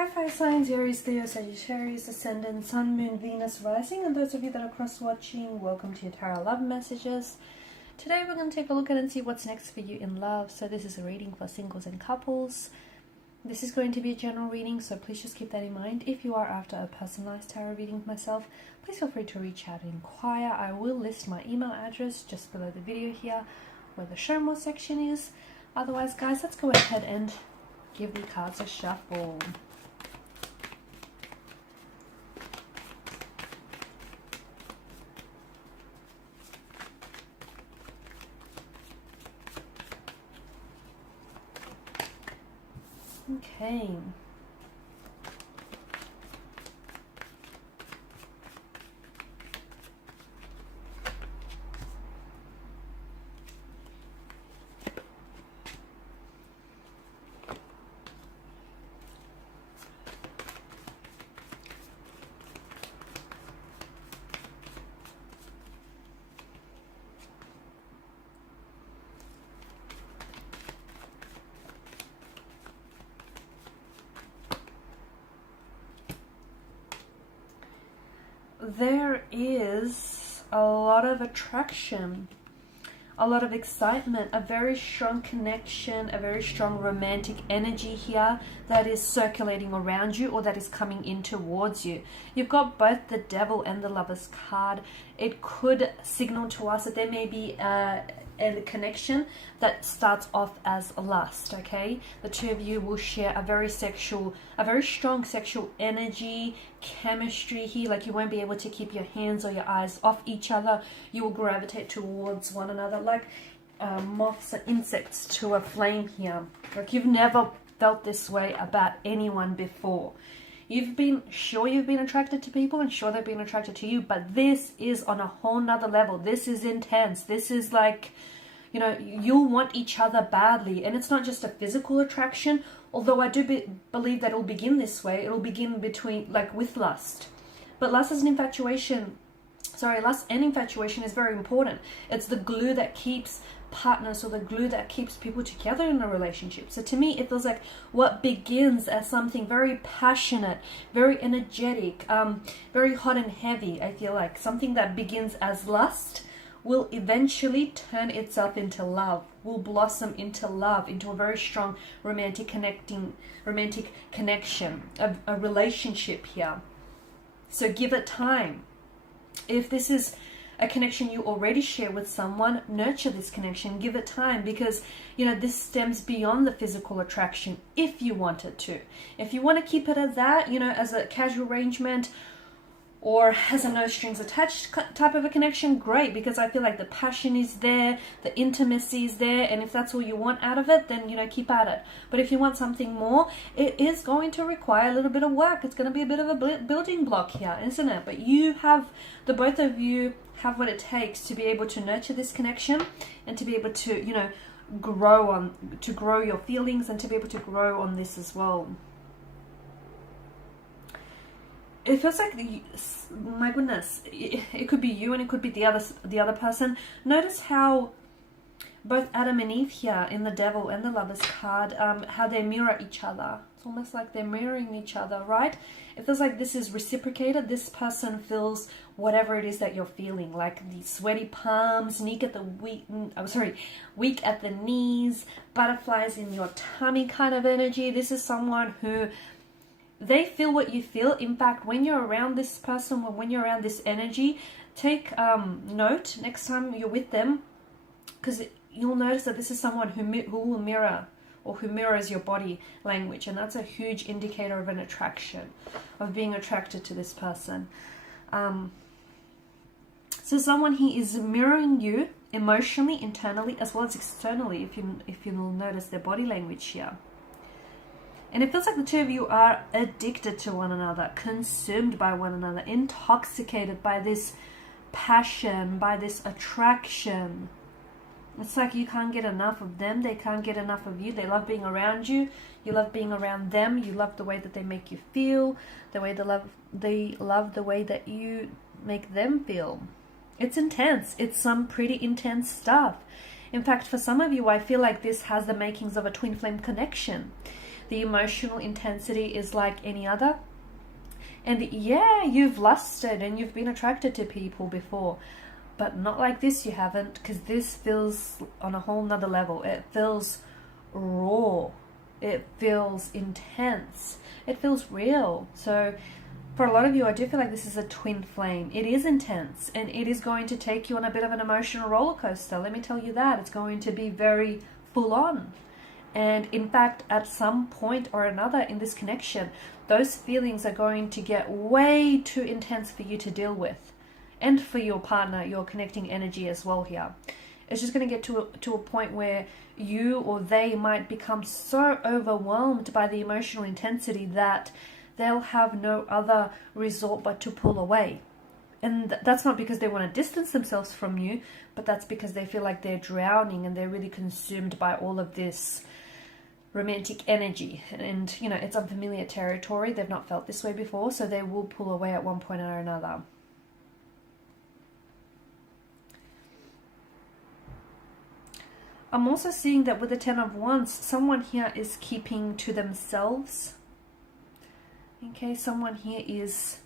Hi fire signs, Aries, Leo, Sagittarius, Ascendant, Sun, Moon, Venus, Rising, and those of you that are cross-watching, welcome to your tarot love messages. Today we're going to take a look at and see what's next for you in love. So this is a reading for singles and couples. This is going to be a general reading, so please just keep that in mind. If you are after a personalized tarot reading with myself, please feel free to reach out and inquire. I will list my email address just below the video here, where the show more section is. Otherwise, guys, let's go ahead and give the cards a shuffle. Okay. There is a lot of attraction, a lot of excitement, a very strong connection, a very strong romantic energy here that is circulating around you or that is coming in towards you. You've got both the Devil and the Lover's card. It could signal to us that there may be a connection that starts off as lust, okay? The two of you will share a very strong sexual energy, chemistry here. Like, you won't be able to keep your hands or your eyes off each other. You will gravitate towards one another like moths and insects to a flame here. Like, you've never felt this way about anyone before. You've been attracted to people and sure they've been attracted to you, but this is on a whole nother level. This is intense. This is like, you know, you'll want each other badly. And it's not just a physical attraction, although I do believe that it'll begin this way. It'll begin with lust. But lust and infatuation is very important. It's the glue that keeps partners, or the glue that keeps people together in a relationship. So to me, it feels like what begins as something very passionate, very energetic, very hot and heavy, I feel like something that begins as lust will eventually turn itself into love, will blossom into love, into a very strong romantic connection, a relationship here. So give it time. If this is a connection you already share with someone, nurture this connection, give it time, because, you know, this stems beyond the physical attraction if you want it to. If you want to keep it as that, you know, as a casual arrangement or as a no strings attached type of a connection, great, because I feel like the passion is there, the intimacy is there, and if that's all you want out of it, then, you know, keep at it. But if you want something more, it is going to require a little bit of work. It's going to be a bit of a building block here, isn't it? But the both of you have what it takes to be able to nurture this connection and to be able to, you know, grow your feelings and to be able to grow on this as well. It feels like, my goodness, it could be you and it could be the other person. Notice how both Adam and Eve here in the Devil and the Lover's card, how they mirror each other. It's almost like they're mirroring each other, right? It feels like this is reciprocated. This person feels whatever it is that you're feeling, like the sweaty palms, weak at the knees, butterflies in your tummy kind of energy. This is someone who, they feel what you feel. In fact, when you're around this person, or when you're around this energy, take note next time you're with them, because you'll notice that this is someone who will mirror, or who mirrors your body language, and that's a huge indicator of an attraction, of being attracted to this person. So someone he is mirroring you emotionally, internally, as well as externally, if you'll notice their body language here. And it feels like the two of you are addicted to one another, consumed by one another, intoxicated by this passion, by this attraction. It's like you can't get enough of them, they can't get enough of you. They love being around you, you love being around them, you love the way that they make you feel, they love the way that you make them feel. It's intense. It's some pretty intense stuff. In fact, for some of you, I feel like this has the makings of a twin flame connection. The emotional intensity is like any other. And yeah, you've lusted and you've been attracted to people before, but not like this, you haven't, because this feels on a whole nother level. It feels raw. It feels intense. It feels real. So for a lot of you, I do feel like this is a twin flame. It is intense, and it is going to take you on a bit of an emotional roller coaster. Let me tell you that. It's going to be very full on. And in fact, at some point or another in this connection, those feelings are going to get way too intense for you to deal with. And for your partner, your connecting energy as well here. It's just going to get to a point where you or they might become so overwhelmed by the emotional intensity that they'll have no other resort but to pull away. And that's not because they want to distance themselves from you, but that's because they feel like they're drowning and they're really consumed by all of this romantic energy. And, you know, it's unfamiliar territory. They've not felt this way before, so they will pull away at one point or another. I'm also seeing that with the Ten of Wands, someone here is keeping to themselves. Okay, someone here is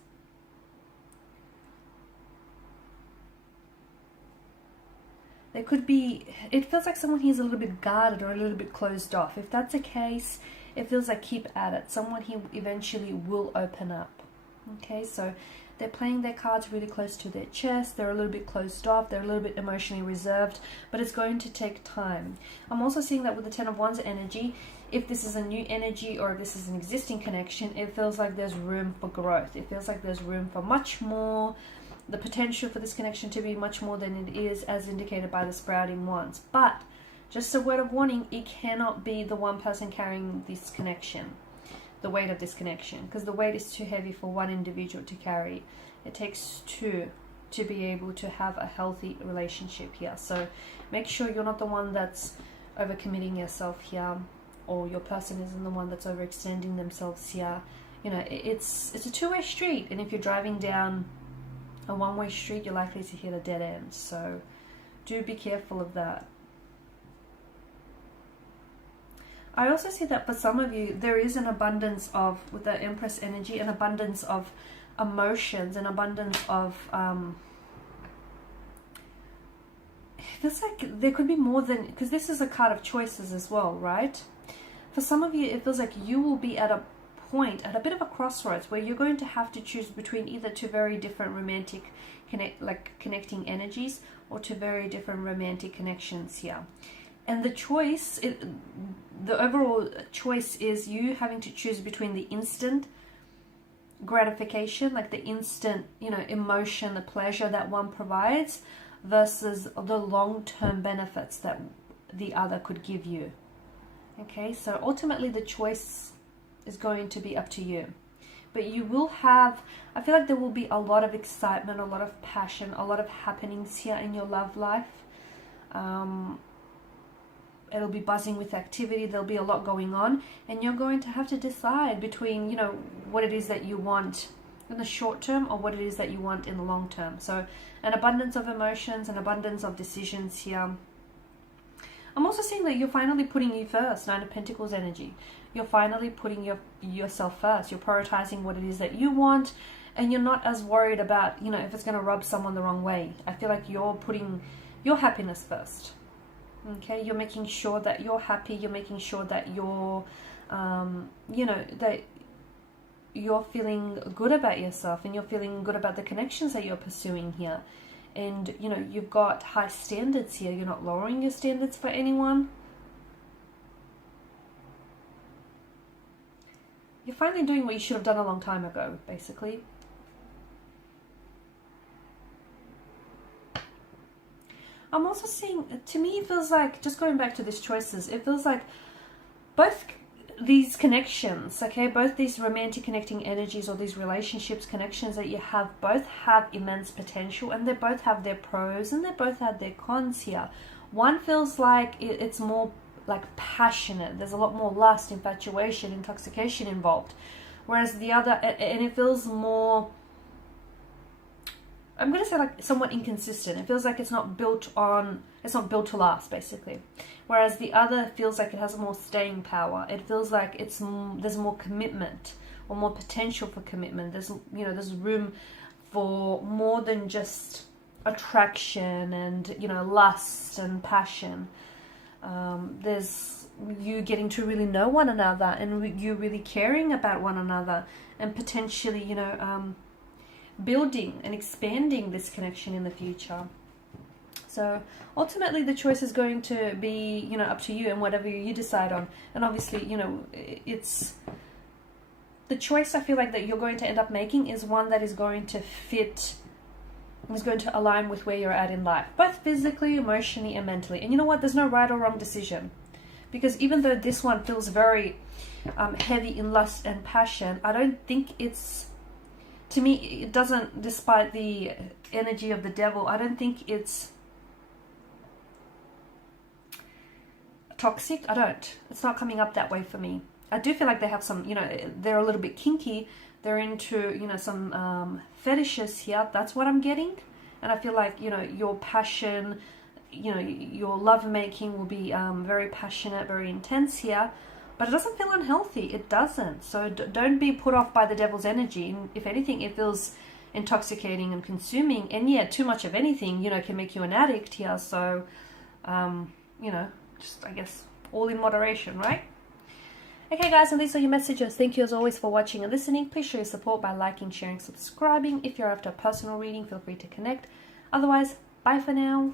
there could be, it feels like someone here is a little bit guarded or a little bit closed off. If that's the case, it feels like keep at it. Someone here eventually will open up. Okay, so they're playing their cards really close to their chest. They're a little bit closed off. They're a little bit emotionally reserved, but it's going to take time. I'm also seeing that with the Ten of Wands energy, if this is a new energy or if this is an existing connection, it feels like there's room for growth. It feels like there's room for much more, the potential for this connection to be much more than it is, as indicated by the sprouting wands. But just a word of warning, it cannot be the one person carrying this connection, the weight of this connection, because the weight is too heavy for one individual to carry. It takes two to be able to have a healthy relationship here. So make sure you're not the one that's overcommitting yourself here, or your person isn't the one that's overextending themselves here. You know, it's a two-way street, and if you're driving down a one-way street, you're likely to hit a dead end. So do be careful of that. I also see that for some of you, there is an abundance of, with the Empress energy, an abundance of emotions, an abundance of, it feels like there could be more than, because this is a card of choices as well, right? For some of you, it feels like you will be at a point, at a bit of a crossroads, where you're going to have to choose between either two very different romantic connecting energies, or two very different romantic connections here. And the choice, the overall choice is you having to choose between the instant gratification, like the instant, you know, emotion, the pleasure that one provides, versus the long-term benefits that the other could give you. Okay, so ultimately the choice is going to be up to you. But you will have, I feel like there will be a lot of excitement, a lot of passion, a lot of happenings here in your love life. It'll be buzzing with activity. There'll be a lot going on, and you're going to have to decide between, you know, what it is that you want in the short term or what it is that you want in the long term. So an abundance of emotions, an abundance of decisions here. I'm also seeing that you're finally putting you first. Nine of Pentacles energy. You're finally putting yourself first. You're prioritizing what it is that you want, and you're not as worried about, you know, if it's going to rub someone the wrong way. I feel like you're putting your happiness first. Okay, you're making sure that you're happy. You're making sure that you're, you know, that you're feeling good about yourself, and you're feeling good about the connections that you're pursuing here. And, you know, you've got high standards here. You're not lowering your standards for anyone. You're finally doing what you should have done a long time ago, basically. I'm also seeing, to me, it feels like, just going back to these choices, it feels like both these connections, okay, both these romantic connecting energies, or these relationships, connections that you have, both have immense potential, and they both have their pros and they both have their cons here. One feels like it's more like passionate. There's a lot more lust, infatuation, intoxication involved. Whereas the other, and it feels more I'm going to say like somewhat inconsistent. It feels like it's not built to last, basically. Whereas the other feels like it has more staying power. It feels like there's more commitment or more potential for commitment. There's room for more than just attraction and, lust and passion. There's you getting to really know one another and you really caring about one another and potentially, building and expanding this connection in the future. So ultimately the choice is going to be, up to you and whatever you decide on. And obviously, it's the choice I feel like that you're going to end up making is one that is going to fit, is going to align with where you're at in life, both physically, emotionally, and mentally. And you know what? There's no right or wrong decision. Because even though this one feels very heavy in lust and passion, I don't think it's, to me, it doesn't, despite the energy of the devil, I don't think it's toxic. It's not coming up that way for me. I do feel like they have some, they're a little bit kinky. They're into, some fetishes here. That's what I'm getting. And I feel like, your passion, your lovemaking will be very passionate, very intense here. But it doesn't feel unhealthy. It doesn't. So don't be put off by the devil's energy. And if anything, it feels intoxicating and consuming. And yeah, too much of anything, can make you an addict here. So, just, I guess, all in moderation, right? Okay, guys, and these are your messages. Thank you as always for watching and listening. Please show your support by liking, sharing, subscribing. If you're after a personal reading, feel free to connect. Otherwise, bye for now.